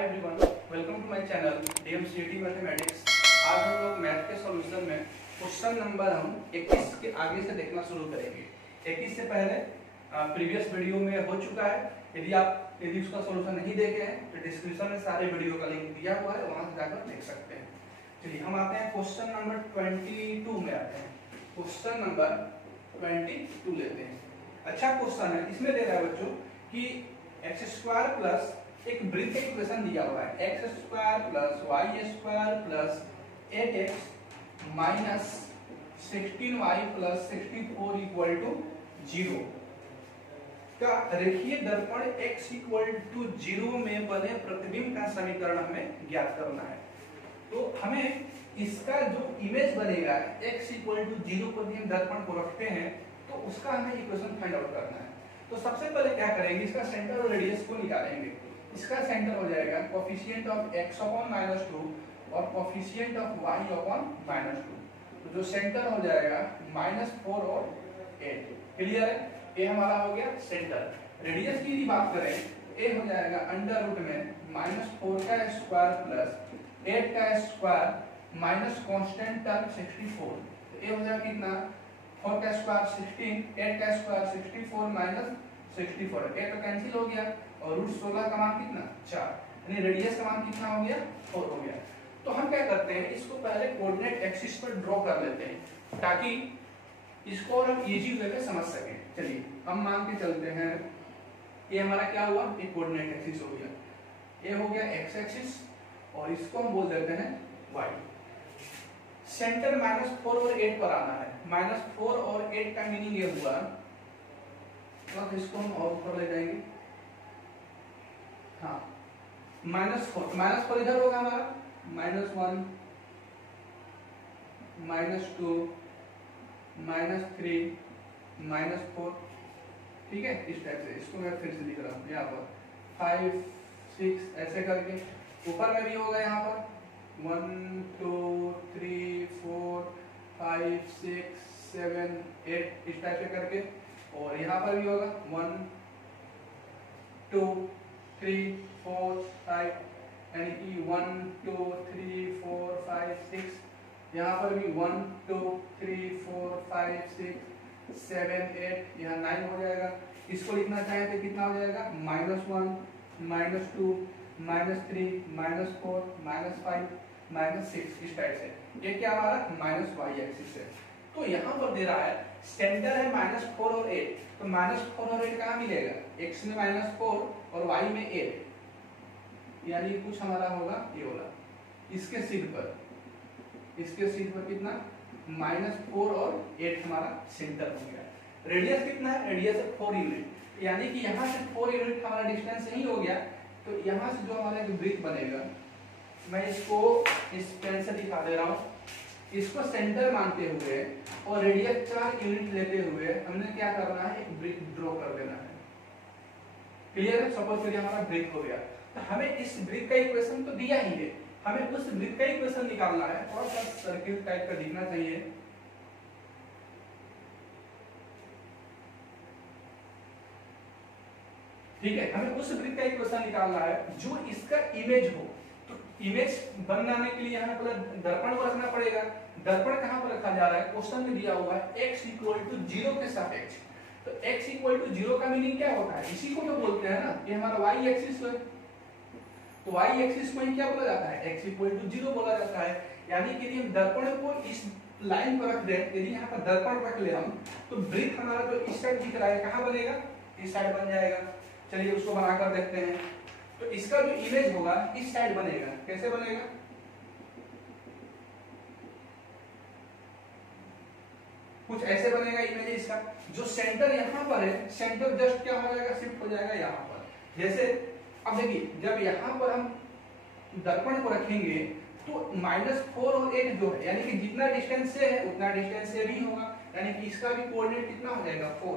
Hi everyone, welcome to my channel DMCT mathematics. आज हम लोग मैथ के सॉल्यूशन में क्वेश्चन नंबर हम 21 के आगे से देखना शुरू करेंगे। 21 से पहले प्रीवियस वीडियो में हो चुका है। यदि उसका सॉल्यूशन नहीं देखे हैं तो डिस्क्रिप्शन में सारे वीडियो का लिंक दिया हुआ है, वहां से जाकर देख सकते हैं। चलिए हम आते हैं क्वेश्चन नंबर 22 में आते हैं। क्वेश्चन नंबर 22 लेते हैं। अच्छा क्वेश्चन है। इसमें दे रहा है बच्चों कि x² प्लस एक वृत्त इक्वेशन दिया हुआ है, x² plus y² plus 8x minus 16y plus 64 equal to 0 का रेखीय दर्पण x इक्वल टू 0 में बने प्रतिबिंब का समीकरण हमें ज्ञात करना है। तो हमें इसका जो इमेज बनेगा x इक्वल टू 0 पर हम दर्पण को रखते हैं तो उसका हमें इक्वेशन फाइंड आउट करना है। तो सबसे पहले क्या करेंगे, इसका सेंटर और रेडियस को निकालेंगे। इसका सेंटर हो जाएगा कोएफिशिएंट ऑफ x अपॉन -2 और कोएफिशिएंट ऑफ y अपॉन -2। तो जो सेंटर हो जाएगा -4 और 8। क्लियर है? ये हमारा हो गया सेंटर। रेडियस की यदि बात करें, ये हो जाएगा अंडर रूट में -4 का स्क्वायर प्लस 8 का स्क्वायर माइनस कांस्टेंट टर्म 64। तो ये हो जाएगा कितना, 4 का स्क्वायर 16, 8 का स्क्वायर 64 माइनस 64। ये तो कैंसिल हो गया और रूट 16 का मान कितना 4, यानी रेडियस का मान कितना हो गया 4 हो गया। तो हम क्या करते हैं, इसको पहले कोऑर्डिनेट एक्सिस पर ड्रॉ कर लेते हैं ताकि इसको और हम इजी वे में समझ सकें। चलिए हम मान के चलते हैं, ये हमारा क्या हुआ, एक कोऑर्डिनेट एक्सिस हो गया। ये हो गया x एक्सिस और इसको हम बोल देते हैं y। सेंटर -4 और 8 पर आना है। -4 और 8 का मीनिंग ये हुआ, अब इसको हम और ऊपर ले जाएंगे। हाँ, -4 इधर होगा हमारा, -1 -2 -3 -4। ठीक है, इस टाइप से इसको मैं फिर से लिख रहा हूँ यहाँ पर 5 6 ऐसे करके। ऊपर में भी होगा यहाँ पर 1 2 3 4 5 6 7 8 इस टाइप से करके, और यहाँ पर भी होगा 1 2 3 4 5, यानी कि 1 2 3 4 5 6। यहाँ पर भी 1 2 3 4 5 6 7 8, यहाँ 9 हो जाएगा। इसको लिखना चाहे तो कितना हो जाएगा, -1 -2 -3 -4 -5 -6 इस टाइप से। ये क्या हमारा -y एक्सिस है। तो यहाँ पर दे रहा है सेंटर है -4 और 8। तो -4 और 8 कहाँ मिलेगा, x में -4 और y में 8, यानी कुछ हमारा होगा ये वाला। इसके सीध पर कितना, -4 और 8 हमारा सेंटर हो गया। रेडियस कितना है, रेडियस है 4 यूनिट, यानी कि यहाँ से 4 यूनिट हमारा डिस्टेंस नहीं हो गया। तो यहाँ से जो हमारा एक वृत्त बनेगा, मैं इसको इस पेन से दिखा दे रहा हूँ। इसको सेंटर मानते हुए और रेडियस 4 यूनिट लेते हुए हमने क्या करना है, एक वृत्त ड्रॉ कर देना है। क्लियर है? सपोज करिए हमारा वृत्त हो गया, तो हमें इस वृत्त का इक्वेशन तो दिया ही है, हमें उस वृत्त का इक्वेशन निकालना है। थोड़ा सा सर्किल टाइप का दिखना चाहिए। ठीक है, हमें उस वृत्त का इक्वेशन निकालना है जो इसका इमेज हो। तो इमेज बनाने के लिए हमें पहले दर्पण को रखना पड़ेगा। दर्पण कहां पर रखा जा रहा है, क्वेश्चन में दिया हुआ है x इक्वल टू 0 के सापेक्ष। तो x इक्वल टू 0 का मीनिंग क्या होता है, इसी को तो बोलते हैं ना, ये हमारा y एक्सिस है। तो y एक्सिस को ही क्या बोला जाता है, x इक्वल टू 0 बोला जाता है। यानी कि यदि हम दर्पण को इस लाइन पर रख दें, यदि यहाँ पर दर्पण रख ले हम, तो वृत्त हमारा जो इस साइड दिख रहा है कहाँ बनेगा, इस साइड बन जाएगा। चलिए उसको बनाकर देखते हैं। तो इसका जो इमेज होगा इस साइड बनेगा। कैसे बनेगा, कुछ ऐसे बनेगा इमेज इसका। जो सेंटर यहाँ पर है, सेंटर जस्ट क्या हो जाएगा, शिफ्ट हो जाएगा यहाँ पर। जैसे अब देखिए, जब यहाँ पर हम दर्पण को रखेंगे तो -4 और 8 जो है, यानी कि जितना डिस्टेंस से है उतना डिस्टेंस से भी होगा, यानी कि इसका भी कोऑर्डिनेट कितना हो जाएगा 4।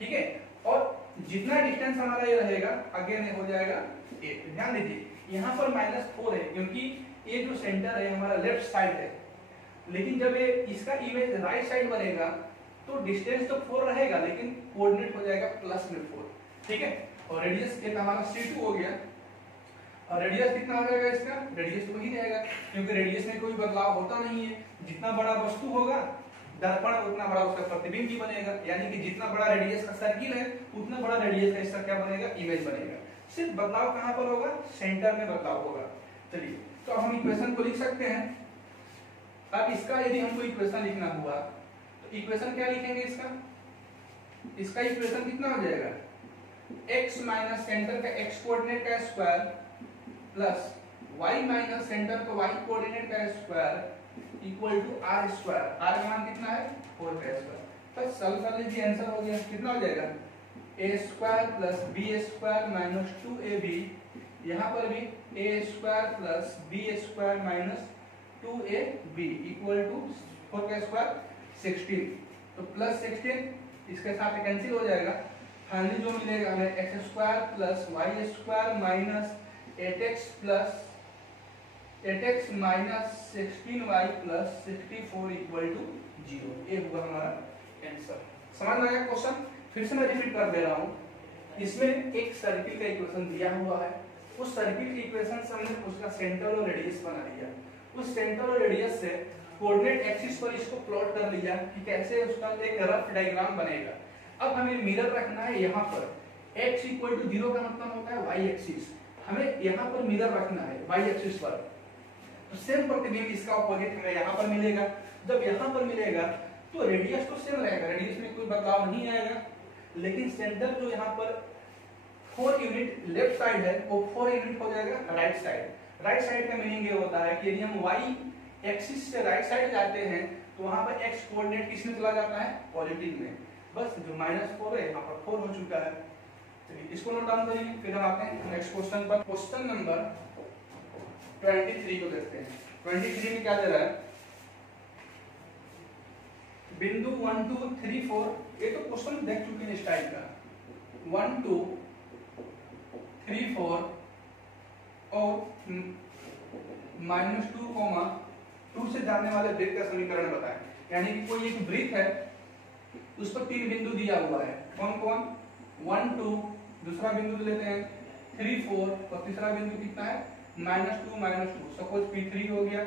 ठीक है, और जितना डिस्टेंस हमारा ये रहेगा अगेन हो जाएगा 8। ध्यान दीजिए यहाँ पर -4 है क्योंकि ये जो सेंटर है हमारा लेफ्ट साइड है, लेकिन जब ये इसका इमेज राइट साइड बनेगा तो डिस्टेंस तो 4 रहेगा लेकिन कोऑर्डिनेट हो जाएगा +4। ठीक है, और रेडियस एक हमारा C2 हो गया। और रेडियस कितना हो जाएगा इसका, रेडियस तो वही रहेगा क्योंकि रेडियस में कोई बदलाव होता नहीं है। जितना बड़ा वस्तु होगा दर्पण उतना बड़ा उसका प्रतिबिंब भी बनेगा, यानी कि जितना बड़ा रेडियस का सर्किल है उतना बड़ा रेडियस का इसका क्या बनेगा, इमेज बनेगा। सिर्फ बदलाव कहां पर होगा, सेंटर में बदलाव होगा। चलिए तो अब हम इक्वेशन को लिख सकते हैं। अब इसका यदि हमको इक्वेशन लिखना हुआ तो इक्वेशन क्या लिखेंगे इसका इक्वेशन कितना हो जाएगा, x माइनस सेंटर का x कोऑर्डिनेट का square plus y minus centre का y कोऑर्डिनेट का square equal to r square. r का मान कितना है 4 का स्क्वायर। बस सॉल्व कर लीजिए, आंसर हो गया। कितना हो जाएगा a square plus b square minus 2ab, यहाँ पर भी a square plus b square minus 2ab equal to 4 का स्क्वायर 16। तो प्लस 16 इसके साथ कैंसिल हो जाएगा। फाइनली जो मिलेगा हमें x square plus y square minus 8x minus 16y plus 64 equal to 0। ये हुआ हमारा आंसर। समझ में आया क्वेश्चन? फिर से मैं रिपीट कर दे रहा हूँ। इसमें एक सर्किल का इक्वेशन दिया हुआ है, उस सर्किल की इक्वेशन से हमने उसका सेंटर और रेडियस बना लिया। उस सेंटर और रेडियस से कोऑर्डिनेट एक्सिस पर इसको प्लॉट कर लिया कि कैसे उसका एक रफ डायग्राम बनेगा। अब हमें मिरर रखना है यहाँ पर, x इक्वल टू 0 का मतलब होता है y एक्सिस। हमें यहाँ पर मिरर रखना है y एक्सिस पर, तो सेम प्रतिबिंब इसका ऑपोजिट हमें यहाँ पर मिलेगा। जब यहाँ पर मिलेगा तो रेडियस तो सेम रहेगा, रेडियस में कोई बदलाव नहीं आएगा, लेकिन सेंटर जो यहाँ पर 4 यूनिट लेफ्ट साइड है वो 4 यूनिट हो जाएगा राइट साइड। राइट साइड का मीनिंग ये होता है कि यदि हम y एक्सिस से राइट साइड जाते हैं तो वहां पर x कोऑर्डिनेट किस में चला जाता है, पॉजिटिव में। बस जो -4 है यहाँ पर 4 हो चुका है। चलिए इसको नोट डाउन करिए, फिर हम आते हैं नेक्स्ट क्वेश्चन पर। क्वेश्चन नंबर 23 को देखते हैं। 23 में क्या दे रहा है, बिंदु 1 2 3 4। ये तो क्वेश्चन देख चुके हैं इस टाइप का। 1 2 3 4 और -2, 2 से जाने वाले वृत्त का समीकरण बताएं। यानी कि कोई एक वृत्त है, उस पर 3 बिंदु दिया हुआ है। कौन कौन, 1 2, दूसरा बिंदु लेते हैं 3 4 और तीसरा बिंदु कितना है -2। सपोज P3 हो गया,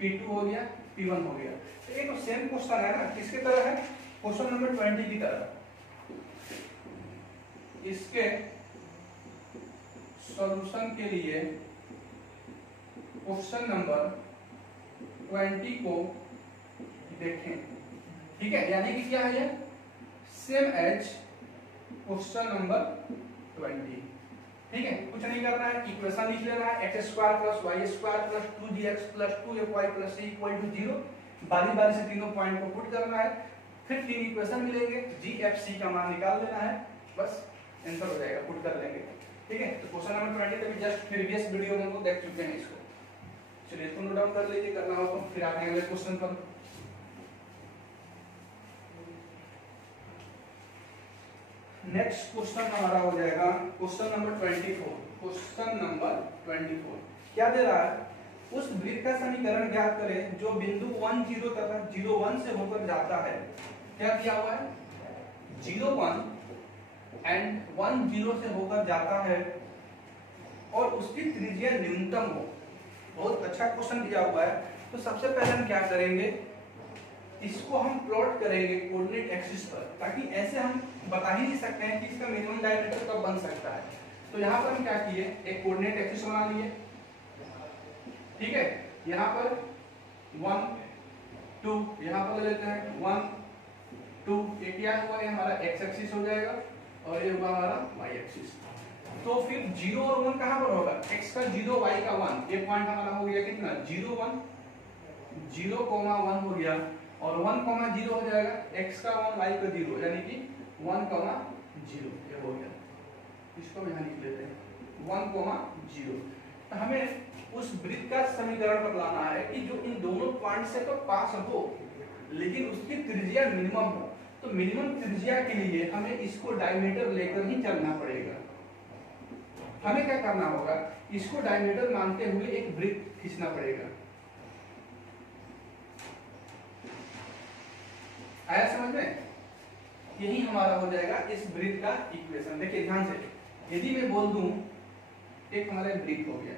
P2 हो गया, P1 हो गया। तो ये तो सेम क्वेश्चन है ना, किसके तरह है, क्वेश्चन नंबर 20 की तरह। इसके सॉल्यूशन के लिए क्वेश्चन नंबर 20 को देखें। ठीक है, यानी कि क्या है, सेम एज क्वेश्चन नंबर 20। ठीक है, कुछ नहीं करना है, इक्वेशन लिख लेना है, x square plus y square plus 2gx plus 2fy plus c equal to 0। बारी बारी से तीनों पॉइंट को पुट करना है, फिर 3 इक्वेशन मिलेंगे, g f c का मान निकाल लेना है, बस आंसर हो जाएगा, पुट कर लेंगे। ठीक है, तो क्वेश्चन नंबर 20 तक जस्ट प्रीवियस वीडियो में हम लोग देख चुके हैं इसको। चलिए इसको नोट डाउन कर लीजिए, करना हो तो फिर आते हैं अगले क्वेश्चन पर। नेक्स्ट क्वेश्चन हमारा हो जाएगा क्वेश्चन नंबर 24। क्वेश्चन नंबर 24 क्या दे रहा है, उस वृत्त का समीकरण ज्ञात करें जो बिंदु 1 0 तथा 0 1 से होकर जाता है। क्या दिया हुआ है, 0 1 एंड 1 0 से होकर जाता है और उसकी त्रिज्या न्यूनतम हो। बहुत अच्छा क्वेश्चन दिया हुआ है। तो सबसे पहले हम क्या करेंगे, इसको हम प्लॉट करेंगे कोऑर्डिनेट एक्सिस पर, ताकि ऐसे हम बता ही नहीं सकते हैं कि इसका मिनिमम डायमीटर कब बन सकता है। तो यहाँ पर हम क्या किए, एक कोऑर्डिनेट एक्सिस बना लिए। ठीक है, यहाँ पर 1 2, यहाँ पर ले लेते हैं 1 2। ये क्या हुआ, ये हमारा x एक्सिस हो जाएगा और ये हुआ हमारा y एक्सिस। तो फिर 0 और 1 कहां पर होगा, x का 0 y का 1। ये पॉइंट हमारा हो गया कितना, 0 1 0 1 हो गया और 1 0 हो जाएगा, x का 1 y का 0, यानी कि 1 0 ये हो गया। इसको यहां लिख लेते हैं 1 0। तो हमें उस वृत्त का समीकरण बतलाना है कि जो इन दोनों पॉइंट से तो पास हो लेकिन उसकी त्रिज्या मिनिमम हो। तो मिनिमम त्रिज्या के लिए हमें इसको डायमीटर लेकर ही चलना पड़ेगा। हमें क्या करना होगा, इसको डायमीटर मानते हुए एक वृत्त खींचना पड़ेगा। आया समझ में, यही हमारा हो जाएगा इस वृत्त का इक्वेशन। देखिए ध्यान से, यदि मैं बोल दूं एक हमारा ब्रिक हो गया।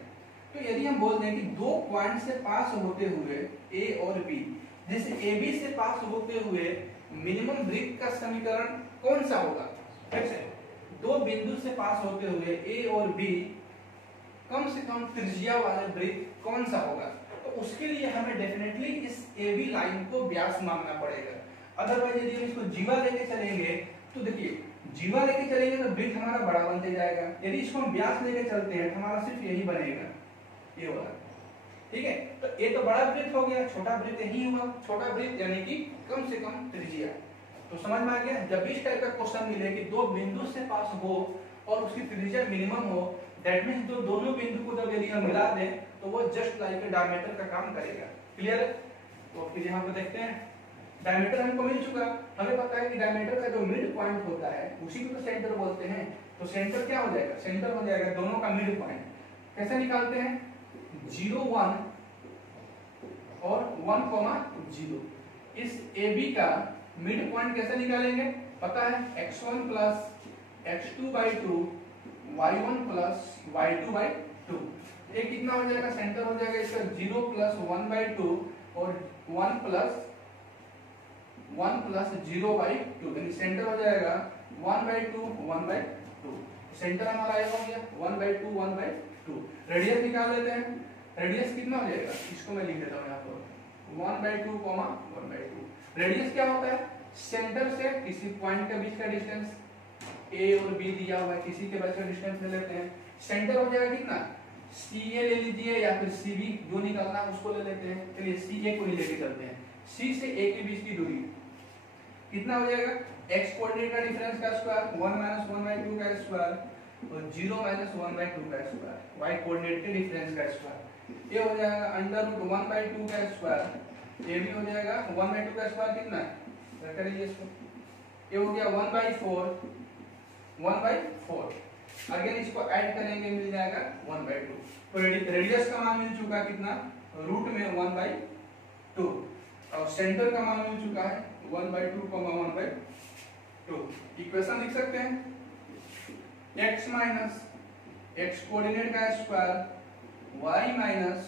तो यदि हम बोल दें कि दो पॉइंट से पास होते हुए ए और बी, जैसे ए बी से पास होते हुए मिनिमम ब्रिक का समीकरण कौन सा होगा? फिर से दो बिंदु से पास होते हुए ए और बी कम से कम त्रिज्या वाले ब्रिक कौन सा होगा? तो उसके लिए हमें डेफिनेटली इस ए बी लाइन को व्यास मानना पड़ेगा। अदरवाइज यदि हम इसको जीवा लेके चलेंगे तो देखिए जीवा लेके चलेंगे तो ब्रिक हमारा बड़ा बनते जाएगा, यदि इसको हम व्यास लेके चलते हैं तो हमारा सिर्फ यही बनेगा, ये वाला। ठीक है, तो ये तो बड़ा वृत्त हो गया, छोटा वृत्त यही हुआ, छोटा वृत्त यानी कि कम से कम त्रिज्या। तो समझ में आ गया? जब भी इस टाइप का क्वेश्चन मिले कि दो बिंदु से पास हो और उसकी त्रिज्या मिनिमम हो, दैट मींस जो दोनों बिंदु को जब यदि हम मिला दें तो वो जस्ट लाइक ए डायमीटर का काम करेगा। क्लियर? तो फिर यहाँ पे देखते हैं, डायमीटर हमको मिल चुका, हमें पता है कि डायमीटर का जो मिड पॉइंट होता है उसी को तो सेंटर बोलते हैं। तो सेंटर क्या हो जाएगा? सेंटर हो जाएगा दोनों का मिड पॉइंट। कैसे निकालते हैं? 0 1 और 1 0। इस AB का मिड पॉइंट कैसे निकालेंगे? पता है x1 plus x2/2 y1 plus y2/2। ये कितना हो जाएगा? सेंटर हो जाएगा इसका 0 प्लस 1/2 और 1 प्लस 0/2, यानी सेंटर हो जाएगा 1/2 1/2। सेंटर हमारा आया हो गया 1/2 1/2। रेडियस निकाल लेते हैं, रेडियस कितना हो जाएगा? इसको मैं लिख देता हूँ यहाँ पर 1/2 1/2। रेडियस क्या होता है? सेंटर से किसी पॉइंट के बीच का डिस्टेंस, ए और बी दिया हुआ है, किसी के बीच का डिस्टेंस ले लेते हैं। सेंटर हो जाएगा कितना? CA ले लीजिए या फिर CB, जो निकालना है उसको ले लेते हैं। चलिए CA को ही लेके चलते हैं। C से A के बीच की दूरी कितना हो जाएगा? x कोऑर्डिनेट का डिफरेंस का स्क्वायर 1 - 1/2 का स्क्वायर और 0 - 1/2 का स्क्वायर, y कोऑर्डिनेट के डिफरेंस का स्क्वायर। ये हो जाएगा √1/2 का स्क्वायर। ये भी हो जाएगा 1/2 का स्क्वायर कितना है? करिए इसको, ये हो गया 1/4। अगेन इसको ऐड करेंगे मिल जाएगा 1/2। तो रेडियस का मान मिल चुका कितना? रूट में 1/2 और सेंटर का मान मिल चुका है 1/2 1/2। इक्वेशन लिख सकते हैं x माइनस x कोऑर्डिनेट का square y minus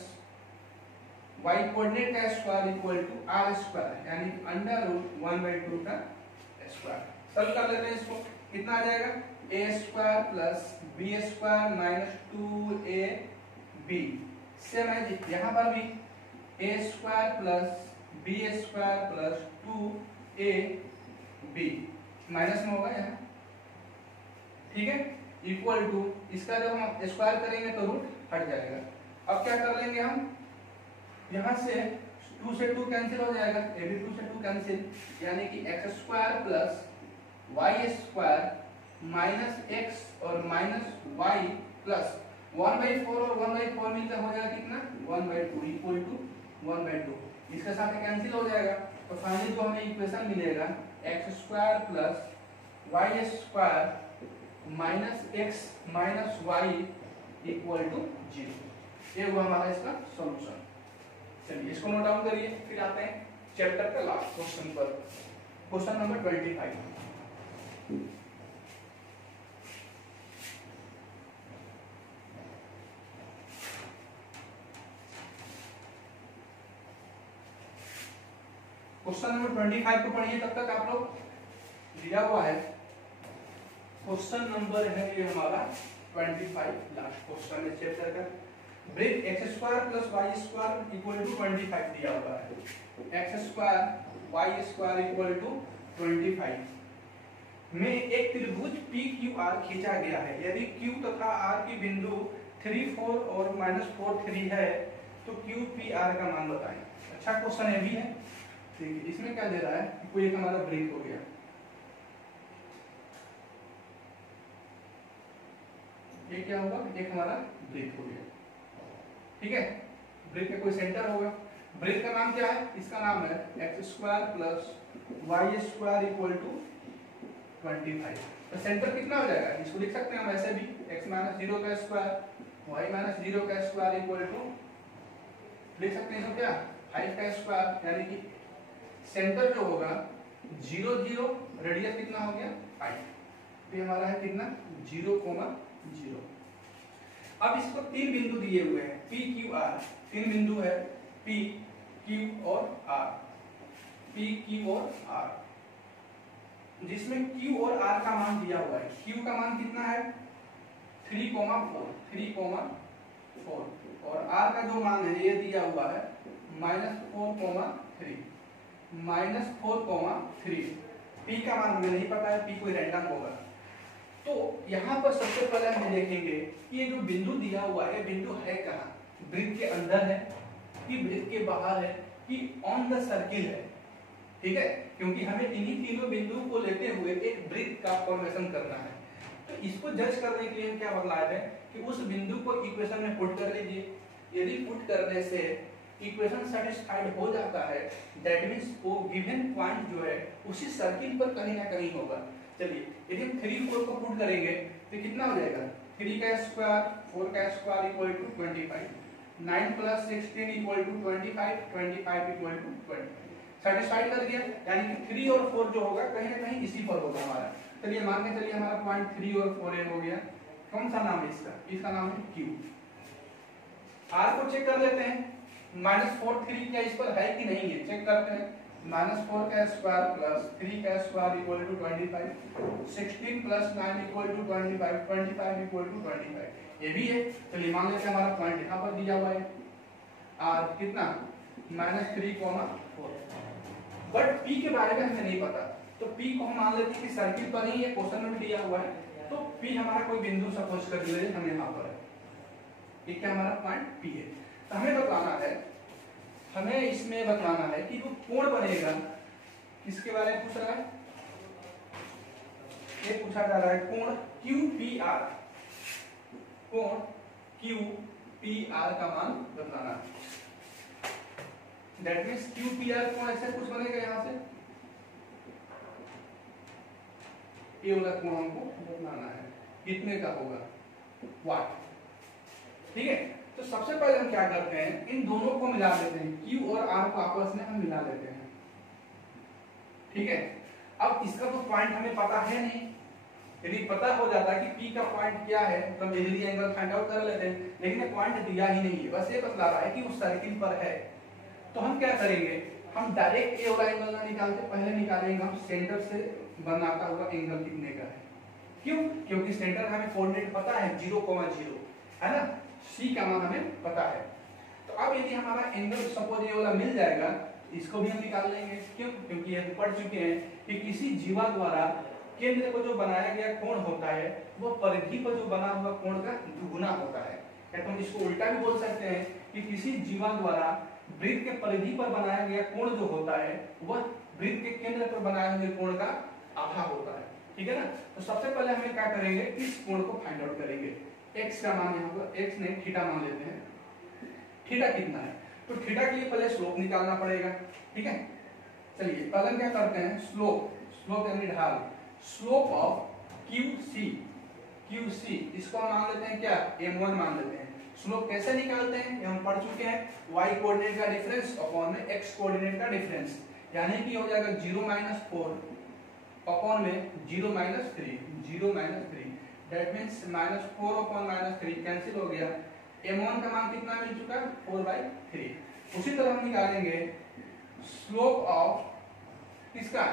y coordinate का square equal to r square, यानी √1/2 का स्क्वायर। सॉल्व कर लेते हैं इसको, कितना आ जाएगा? a square plus b square minus 2ab। Same है यहाँ पर भी a square plus b square plus 2ab minus में होगा यहाँ, ठीक है, इक्वल टू इसका जब हम स्क्वायर करेंगे तो रूट हट जाएगा। अब क्या कर लेंगे हम, यहाँ से 2 से 2 कैंसिल हो जाएगा, ये भी 2 से 2 कैंसिल, यानी कि x square plus y square minus x और माइनस y प्लस 1/4 और 1/4 मिलकर हो जाएगा कितना? 1/2 इक्वल टू 1/2। इसके साथ कैंसिल हो जाएगा, तो फाइनली जो हमें इक्वेशन मिलेगा x square plus y square minus x minus y equal to 0। ये हुआ हमारा इसका सॉल्यूशन। चलिए इसको नोट डाउन करिए, फिर आते हैं चैप्टर का लास्ट क्वेश्चन पर, क्वेश्चन नंबर 25। क्वेश्चन नंबर 25 को पढ़िए, तब तक आप लोग दिया हुआ है क्वेश्चन नंबर है ये हमारा 25, लास्ट क्वेश्चन है चैप्टर का। Break x square plus y square equal to 25 दिया हुआ है। x square y square equal to 25 में एक त्रिभुज PQR खींचा गया है। यदि Q तथा R की बिंदु 3 4 और -4 3 है तो QPR का मान बताएं। अच्छा क्वेश्चन ये भी है, ठीक है। इसमें क्या दे रहा है, कोई एक हमारा ब्रेक हो गया, ये क्या होगा, एक हमारा ब्रेक हो गया, ठीक है। ब्रेक का कोई सेंटर होगा, ब्रेक का नाम क्या है, इसका नाम है x square plus y square equal to 25। तो सेंटर कितना हो जाएगा, इसको लिख सकते हैं हम ऐसे भी, x माइनस 0 का स्क्वायर y माइनस 0 का स्क्वायर इक्वल टू, लिख सकते हैं इसको क्या, 5 का स्क्वायर, यानी कि सेंटर जो होगा 0 0, रेडियस कितना हो गया 5, तो हमारा है कितना 0, 0। अब इसको तीन बिंदु दिए हुए हैं P Q R, तीन बिंदु है P Q और R, P Q और R, जिसमें Q और R का मान दिया हुआ है। Q का मान कितना है 3,4 और R का जो मान है ये दिया हुआ है -4,3 -4,3। P का मान हमें नहीं पता है, P कोई रैंडम होगा। तो यहाँ पर सबसे पहले हम देखेंगे कि ये जो बिंदु दिया हुआ है बिंदु है कहाँ, वृत्त के अंदर है कि वृत्त के बाहर है कि ऑन द सर्किल है। ठीक है, क्योंकि हमें इन्हीं तीनों बिंदुओं को लेते हुए एक वृत्त का फॉर्मेशन करना है। तो इसको जज करने के लिए हम क्या बदलाव है कि उस बिंदु को इक्वेशन में पुट कर लीजिए। यदि पुट करने से इक्वेशन सेटिस्फाइड हो जाता है, दैट मींस वो गिवन पॉइंट जो है उसी सर्किल पर कहीं ना कहीं होगा। चलिए, यदि हम 3 4 को पुट करेंगे तो कितना हो जाएगा 3 का स्क्वायर 4 का square equal to 25, 9 + 16 equal to 25, 25 equal to 20। Satisfied कर दिया, यानी कि 3 और 4 जो होगा कहीं ना कहीं इसी पर होगा हमारा। चलिए मान के चलिए हमारा पॉइंट 3 और 4 हो गया। कौन सा नाम है इसका, इसका नाम है Q। R को चेक कर लेते हैं, -4,3 क्या इस पर है कि नहीं है, चेक करते हैं। -4 का स्क्वायर प्लस 3 का square equal to 25, 16 + 9 equal to 25, 25 equal to 25, ये भी है। चलिए मान लेते हैं हमारा पॉइंट यहाँ पर दिया हुआ है R कितना -3,4। बट P के बारे में हमें नहीं पता, तो P को हम मान लेते हैं कि सर्किल पर ही है, क्वेश्चन में भी दिया हुआ है। तो P हमारा कोई बिंदु सपोज कर लीजिए हम यहाँ पर है, ये क्या हमारा पॉइंट P है। तो हमें बताना है, हमें इसमें बताना है कि जो कोण बनेगा किसके बारे में पूछ रहा है, ये पूछा जा रहा है कोण QPR, कोण QPR का मान बताना है। दैट मींस QPR कोण ऐसे कुछ बनेगा यहाँ से, ये वाला कोण हमको बताना है कितने का होगा, वाट। ठीक है, तो सबसे पहले हम क्या करते हैं, इन दोनों को मिला देते हैं, Q और R को आपस में हम मिला देते हैं। ठीक है, अब इसका तो पॉइंट हमें पता है नहीं, यदि पता हो जाता कि P का पॉइंट क्या है तो हम इजीली एंगल फाइंड आउट कर लेते हैं, लेकिन पॉइंट दिया ही नहीं है, बस ये बतला रहा है कि उस सर्किल पर है। तो हम क्या करेंगे, हम डायरेक्ट ये वाला एंगल ना निकालते, पहले निकालेंगे हम सेंटर से बनाता हुआ एंगल कितने का है। क्यों, क्योंकि सेंटर हमें कोऑर्डिनेट पता है 0,0 है ना, C का मान हमें पता है। तो अब यदि हमारा एंगल सपोज ये वाला मिल जाएगा, इसको भी हम निकाल लेंगे। क्यों, क्योंकि ये पढ़ चुके हैं कि किसी जीवा द्वारा केंद्र को जो बनाया गया कोण होता है वो परिधि पर जो बना हुआ कोण का दुगुना होता है। या तो हम इसको उल्टा भी बोल सकते हैं कि किसी जीवा द्वारा वृत्त के परिधि पर बनाया गया कोण जो होता है वह वृत्त के केंद्र पर बनाए हुए कोण का आधा होता है। ठीक है ना, तो सबसे पहले हमें क्या करेंगे, इस कोण को फाइंड आउट करेंगे। x का मान यहाँ पर x नहीं थीटा मान लेते हैं, थीटा कितना है, तो थीटा के लिए पहले स्लोप निकालना पड़ेगा। ठीक है, चलिए पहले हम क्या करते हैं, स्लोप यानी ढाल, स्लोप ऑफ QC, इसको हम मान लेते हैं क्या, m1 मान लेते हैं। स्लोप कैसे निकालते हैं ये हम पढ़ चुके हैं, y कोऑर्डिनेट का डिफरेंस अपॉन में x कोऑर्डिनेट का डिफरेंस, यानी कि हो जाएगा 0 - 4 अपॉन में 0 - 3, दैट मींस -4 अपॉन -3 कैंसिल हो गया। m1 का मान कितना मिल चुका है 4/3। उसी तरह हम निकालेंगे स्लोप ऑफ इसका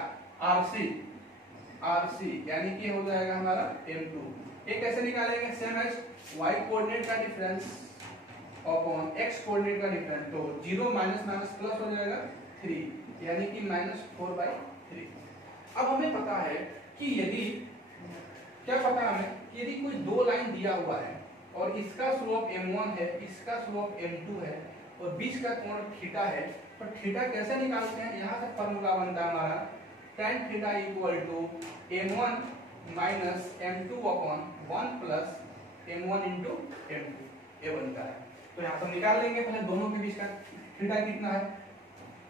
RC, यानी कि हो जाएगा हमारा m2। ये कैसे निकालेंगे, सेम एज y कोऑर्डिनेट का डिफरेंस अपॉन x कोऑर्डिनेट का डिफरेंस, तो 0 माइनस प्लस हो जाएगा 3, यानी कि -4/3। अब हमें पता है कि यदि क्या पता हमें कि यदि कोई दो लाइन दिया हुआ है और इसका स्लोप m1 है, इसका स्लोप m2 है और बीच का कोण थीटा है, तो थीटा कैसे निकालते हैं, यहाँ से फॉर्मूला बनता है हमारा tan theta equal to m1 minus m2 upon 1 plus m1 into m2, ये बनता है। तो यहाँ से निकाल लेंगे, पहले दोनों के बीच का थीटा कितना है,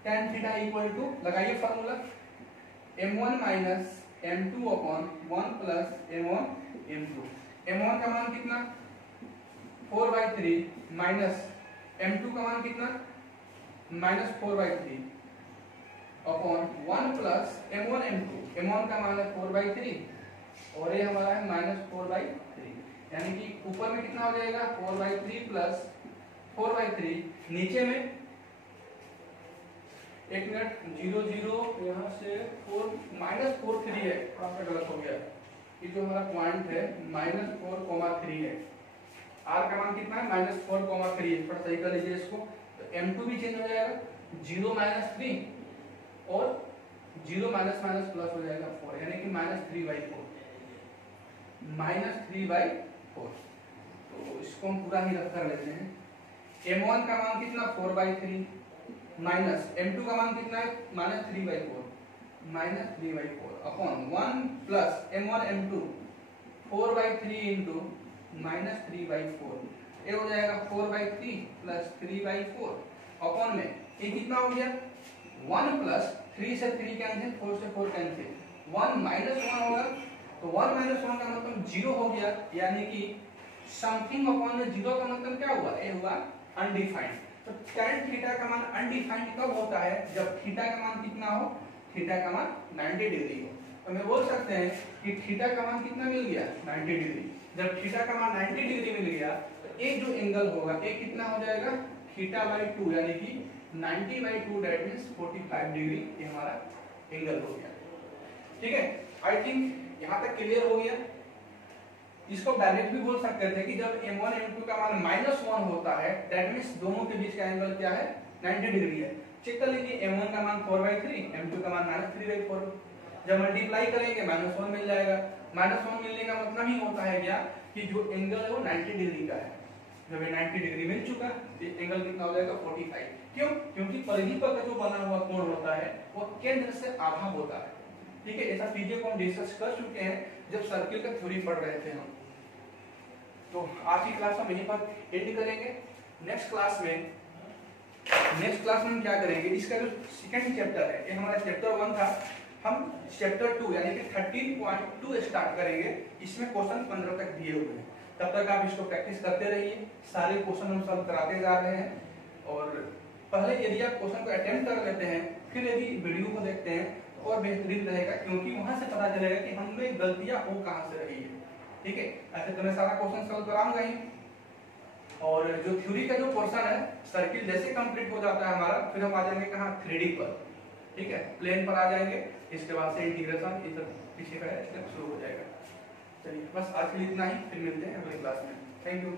tan थीटा इक्वल टू लगाइए formula m1 minus m2 upon 1 plus m1 m2। m1 का मान कितना 4/3 माइनस m2 का मान कितना -4/3 upon 1 plus m1 m2। m1 का मान है 4/3 और ये हमारा है -4/3। यानी कि ऊपर में कितना हो जाएगा 4/3 प्लस 4/3, नीचे में एक मिनट 0 0 यहाँ से 4 -4 3 है, थोड़ा सा गलत हो गया, ये जो हमारा पॉइंट है -4,3 है। r का मान कितना है -4,3 है, थोड़ा सही कर लीजिए इसको। तो m2 भी चेंज हो जाएगा 0 -3 और 0 माइनस माइनस प्लस हो जाएगा 4, यानी कि -3/4 -3/4। तो इसको हम पूरा ही रख कर लेते हैं। m1 का मान कितना 4/3 माइनस m2 का मान कितना है -3/4 upon 1 plus m1 m2 4/3 into -3/4, ये हो जाएगा 4/3 प्लस 3/4 अपॉन में ये कितना हो गया 1 प्लस 3 से 3 कैंसिल, 4 से 4 कैंसिल, 1 माइनस 1 होगा, तो 1 माइनस 1 का मतलब 0 हो गया, यानी कि समथिंग अपॉन में 0 का मतलब क्या हुआ, ये हुआ अनडिफाइंड। तो tan थीटा का मान अनडिफाइंड कब होता है, जब थीटा का मान कितना हो, थीटा का मान 90 डिग्री हो। तो मैं बोल सकते हैं कि थीटा का मान कितना मिल गया 90 डिग्री। जब थीटा का मान 90 डिग्री मिल गया तो एक जो एंगल होगा एक कितना हो जाएगा θ/2, यानी कि 90/2, दैट मींस 45 डिग्री, ये हमारा एंगल हो गया। ठीक है, आई थिंक यहां तक क्लियर हो गया। इसको डायरेक्ट भी बोल सकते थे कि जब m1 m2 का मान -1 होता है, दैट मींस दोनों के बीच का एंगल क्या है 90 डिग्री है। चेक कर लीजिए, m1 का मान 4/3, m2 का मान -3/4, जब मल्टीप्लाई करेंगे -1 मिल जाएगा। -1 मिलने का मतलब ही होता है क्या कि जो एंगल है वो 90 डिग्री का है। जब ये 90 डिग्री मिल चुका तो एंगल कितना हो जाएगा 45। क्यों? क्योंकि परिधि पर जो बना हुआ कोण होता है वो केंद्र से आधा होता है। ठीक है, ऐसा चीजें को हम डिस्कस कर चुके हैं जब सर्किल का थ्योरी पढ़ रहे थे हम। तो आज की क्लास हम यहीं पर एंड करेंगे। नेक्स्ट क्लास में हम क्या करेंगे, इसका जो सेकंड चैप्टर है, ये हमारा चैप्टर 1 था, हम चैप्टर 2 यानी कि 13.2 स्टार्ट करेंगे। इसमें क्वेश्चन 15 तक दिए हुए हैं, तब तक आप इसको प्रैक्टिस करते रहिए। सारे क्वेश्चन हम सॉल्व कराते जा रहे हैं, और पहले यदि आप क्वेश्चन को अटेम्प्ट कर लेते हैं, फिर यदि वीडियो को देखते हैं तो और बेहतरीन रहेगा, क्योंकि वहां से पता चलेगा कि हमें गलतियां हो कहां से रही है। ठीक है, ऐसे तो मैं सारा क्वेश्चन सॉल्व कराऊंगा ही, और जो थ्योरी का जो पोर्शन है सर्किल जैसे कंप्लीट हो जाता है हमारा, फिर हम आ जाएंगे कहां 3D पर। ठीक है, प्लेन पर आ जाएंगे, इसके बाद से इंटीग्रेशन ये सब पीछे का स्टेप शुरू हो जाएगा। चलिए, बस आज के लिए इतना ही, फिर मिलते हैं अगली क्लास में। Thank you.